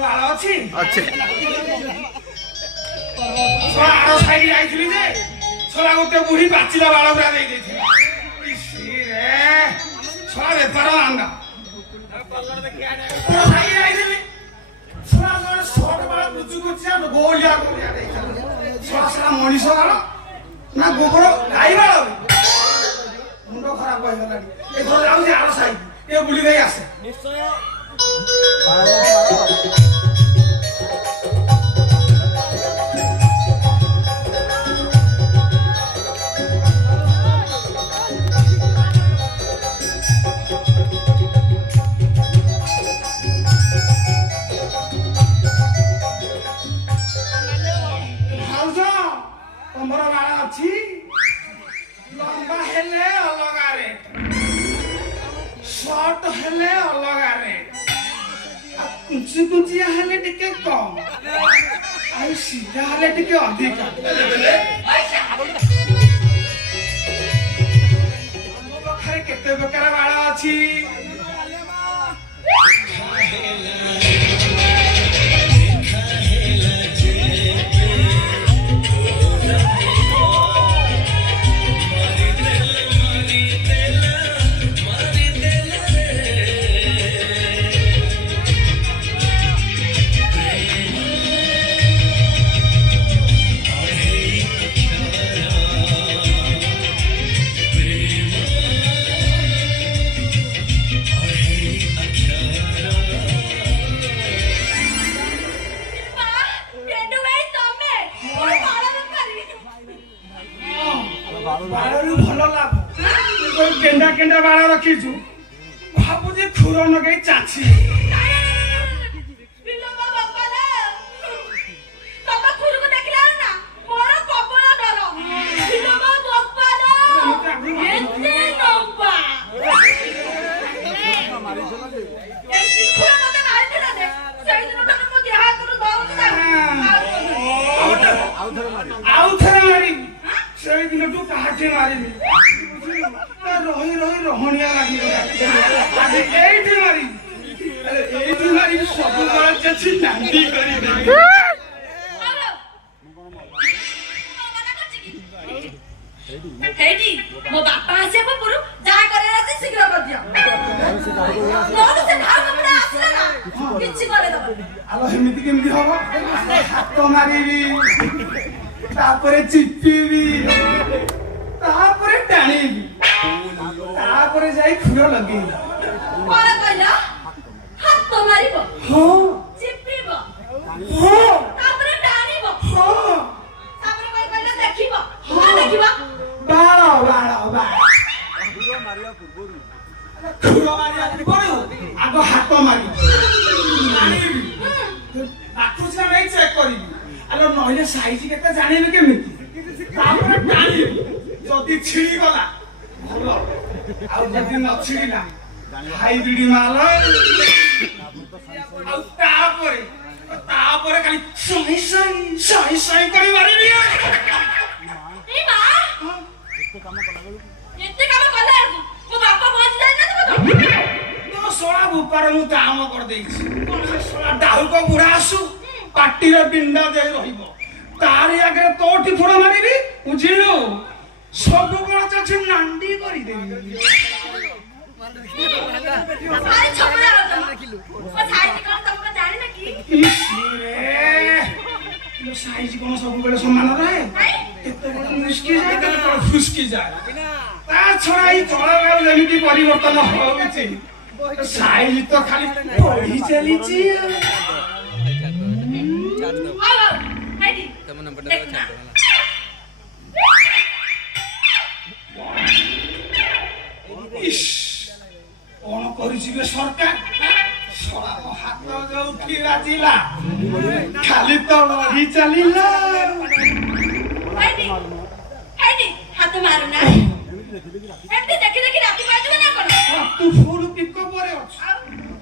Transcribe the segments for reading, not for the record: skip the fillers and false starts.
ବାଳ ଅଛି ଅଛି ଶଳା ଆର ସାଇଡ୍ ଯାଇଥିଲି ଯେ ଶଳା ଗୋଟେ ବୁଢୀ ପାଚିଲା ବାଳ ପୁରା ଦେଇଦେଇଥିଲା ଶଳା ବେପାର ଆନ୍ଦା ସାଇଡ୍ ଯାଇଥିଲି ଶଳା ଜଣେ ସର୍ଟ ବାଳ କୁଚୁ କୁଚିଆ ଗୋଳିଆ ଗୋଳିଆ ଦେଇଥିଲା ଶଳା ଶଳା ମଣିଷ ବାଳ ନା ଗୋବର ଗାଈ ବାଳ ମୁଣ୍ଡ ଖରାପ ହେଇଗଲାଣି ଏଥର ଯାଉଛି ଆର ସାଇଡ୍ ଟିକେ ବୁଲି ଦେଇ ଆସେ ତମର ବାଳ ଅଛି ଲମ୍ବା ହେଲେ ଅଲଗା ରେଟ୍ ସର୍ଟ ହେଲେ ଅଲଗା ରେଟ୍ କୁଞ୍ଚି କୁଞ୍ଚିଆ ହେଲେ ଟିକେ କମ୍ ଆଉ ସିଧା ହେଲେ ଟିକେ ଅଧିକ ମୋ ପାଖରେ କେତେ ପ୍ରକାର ବାଳ ଅଛି ବାଳରୁ ଭଲ ଲାଭ କେଣ୍ଡା କେଣ୍ଡା ବାଳ ରଖିଛୁ ଭାବୁଛି ଖୁର ନଗେଇ ଚାଛି ଆଉ ଥରେ ମାରିବି ସେଇଦିନଠୁ କାହାଠି ମାରିନି ରହି ରହି ରହଣିଆ ଲାଗିଗଲା ଆଜି ଏଇଠି ମାରିବି ଏଇଠି ମାରିବି ସବୁ ବେଳେ ଚାଛି ନାଣ୍ଡି କରିଦେବି ହେଇଟି ମୋ ବାପା ଆସିବା ପୂର୍ବରୁ ଯାହା କରିବାର ଅଛି ଶୀଘ୍ର କରିଦିଅ ନହେଲେ ସେ ଭାଉ କପଡ଼ା ଆସିଲା ନା କିଛି କରେଦବ ଆଲୋ ଏମିତି କେମିତି ହବ ହାତ ମାରିବି ତାପରେ ଚିପିବି ତାପରେ ଟାଣିବି ତାପରେ ଯାଇ ଖୁର ଲଗେଇବି କଣ କହିଲ ହାତ ମାରିବ ହଁ ଚିପିବ ହଁ ତାପରେ ଟାଣିବ ହଁ ତାପରେ କଣ କହିଲ ଦେଖିବ କଣ ଦେଖିବ ବାଳ ବାଳ ବାଳ ଖୁର ମାରିବା ପୂର୍ବରୁ ଆଗ ହାତ ମାରିବି ଟାଣିବି ତାକୁ ସିନା ନେଇ ଚେକ୍ କରିବି ଆଲୋ ନହେଲେ ସାଇଜ କେତେ ଜାଣିବି କେମିତି ତାପରେ ଟାଣିବି ଯଦି ଛିଡ଼ିଗଲା ଭଲ ଆଉ ଯଦି ନ ଛିଡ଼ିଲା ହାଇବ୍ରିଡ ମାଲ ଆଉ ତାପରେ ଖାଲି ସହି ସହି ସହି ସହି କରି ମାରିବି ଏ ମା ଏତେ କାମ କଲା ମୋ ବାପା ପହଞ୍ଚି ଯାଇନଥିବ ତୋ ଶଳା ବୁପାର ମୁଁ କାମ କରିଦେଇଛି ଶଳା ଡାହୁକ ବୁଢା ଆସୁ ପାଟିରେ ବିଣ୍ଡା ଦେଇ ରହିବ ତାରି ଆଗରେ ତୋଠି ଫୋଡ ମାରିବି ବୁଝିଲୁ ସବୁ କଣ ଚାଛି ନାଣ୍ଡି କରିଦେବି ଆରେ ଛପଡ଼ା ଦେଖିଲୁ ଓ ସାଇଜ କଣ ତମକୁ ଜାଣିନ କି ସାଇଜ କଣ ସବୁବେଳେ ସମାନ ରହେ କେତେବେଳେ ମୁସ୍କି ଯାଏ କେତେବେଳେ ଫୁସ୍କି ଯାଏ ତା ଛଡା ଏଇ ଜଳବାୟୁ ଯେମିତି ପରିବର୍ତ୍ତନ ହଉଛି ସାଇଜ ତ ଖାଲି ବଢି ଚାଲିଛି କଣ କରିଛି ବେ ସରକାର ହାତ ଯୋଉଠି ବାଜିଲା ଖାଲି ତ ବଢି ଚାଲିଲା ହାତ ମାରୁନା ଏମିତି ଦେଖି ଦେଖି ରାତି ପାଇଯିବ ନା କଣ ତୁ ଫୁଲ ପିକ ପରେ ଅଛୁ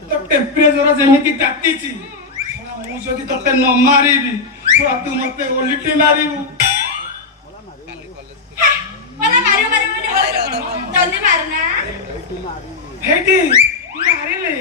ତ ଟେମ୍ପରେଚର ଯେମିତି ତାତିଛି ମୁଁ ଯଦି ତତେ ନ ମାରିବି ତୁ ମତେ ଓଲିଟି ମାରିବୁ ଜଲ୍ଦି ମାରୁନା ହେଇଟି ମାରିଲେ